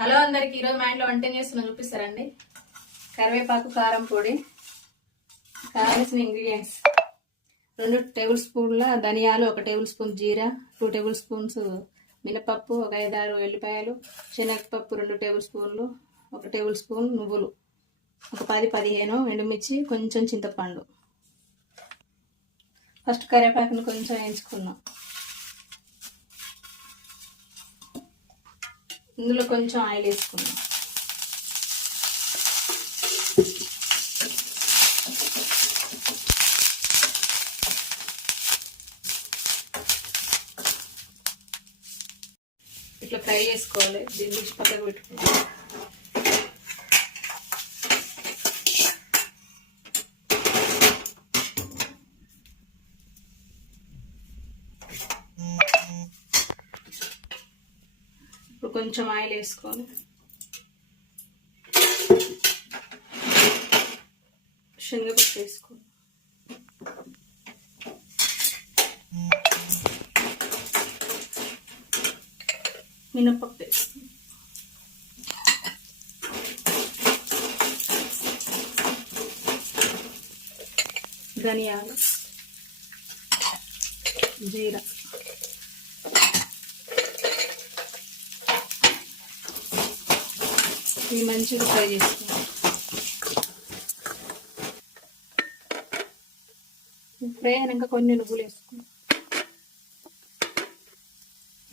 Hello అందరికి, ఈరోజు మా ఇంట్లో వంట ఏం చేస్తున్నా చూపిస్తారండి. కరివేపాకు, కారం పొడి, కావాల్సిన ఇంగ్రీడియంట్స్ 2 టేబుల్ స్పూన్ల ధనియాలు, 1 టేబుల్ స్పూన్ జీరా, 2 టేబుల్ స్పూన్స్ మినపప్పు, 1 5-6 ఎల్లిపాయలు, శనగపప్పు 2 టేబుల్ స్పూన్లు, 1 టేబుల్ స్పూన్ నువ్వులు, ఒక 10-15 ఎండుమిర్చి, కొంచెం చింతపండు. ఫస్ట్ కరివేపాకును కొంచెం వేయించుకున్నాం. ఇందులో కొంచెం ఆయిల్ వేసుకున్నాం. ఇట్లా ఫ్రై చేసుకోవాలి. దీన్ని పక్కకు పెట్టుకున్నాం. ఇప్పుడు కొంచెం ఆయిల్ వేసుకొని శనగపప్పు వేసుకోండి. మినపప్పు వేసుకోండి. ధనియాలు, జీరా, ఇవి మంచిగా ఫ్రై చేసుకోండి. ఫ్రై అయినాక కొన్ని నువ్వులు వేసుకోండి.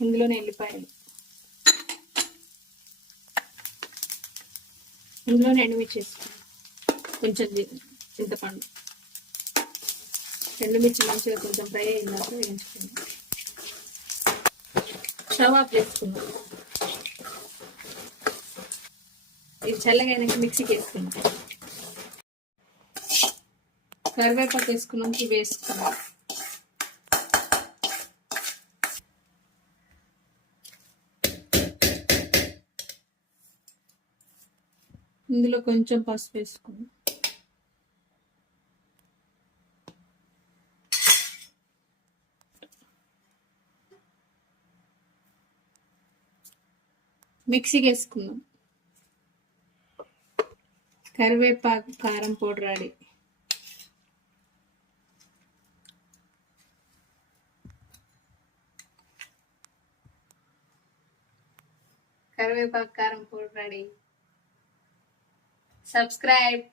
ఇందులోనే ఎల్లిపాయలు, ఇందులోనే ఎండుమిర్చి వేసుకోండి. కొంచెం చింతపండు. ఎండుమిర్చి మంచిగా కొంచెం ఫ్రై అయినాక వేయించుకోండి. స్టవ్ ఆఫ్ చేసుకుందాం. ఇది చల్లగైనాక మిక్సీకి వేసుకుందాం. కరివేపాకు వేసుకున్నాక ఇవి వేసుకున్నాం. ఇందులో కొంచెం పసుపు వేసుకున్నాం. మిక్సీకి వేసుకున్నాం. కరివేపాకు, కారం పొడి రెడీ. కరివేపాకు, కారం పొడి రెడీ. సబ్స్క్రైబ్.